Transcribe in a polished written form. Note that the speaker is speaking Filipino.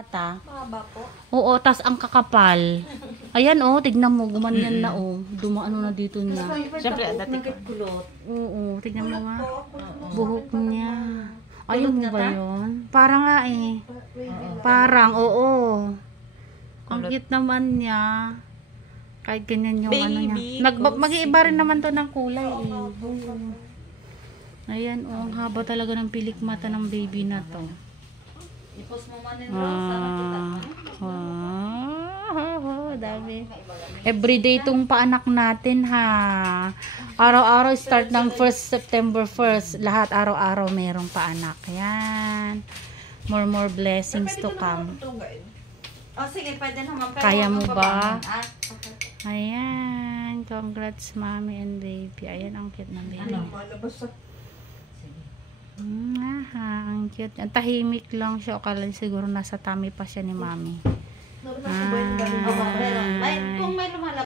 Mata. Mahaba po. Oo, tas ang kakapal. Ayan oh, tignan mo, gumanyan na oh. Dumaano na dito niya. Siyempre, dati kulot. Oo, tignan mo nga. Buhok Buhok niya. Ayun mo ba yun? Parang nga eh. Parang, oo. Ang cute naman niya. Kahit ganyan yung ano niya. Mag-iiba rin naman to ng kulay eh. Ayan oh, ang haba talaga ng pilik mata ng baby na to. I-post mo man yung Rose. Dami. Everyday itong paanak natin ha. Araw-araw start ng 1st September 1st. Lahat araw-araw mayroong paanak. Yan. More blessings to come. Oh, sige, pwede naman. Kaya mo ba? Ayan. Congrats mommy and baby. Ayan ang cute na baby. Ang cute. Ang tahimik lang siya. Akala siguro nasa tummy pa siya ni mommy.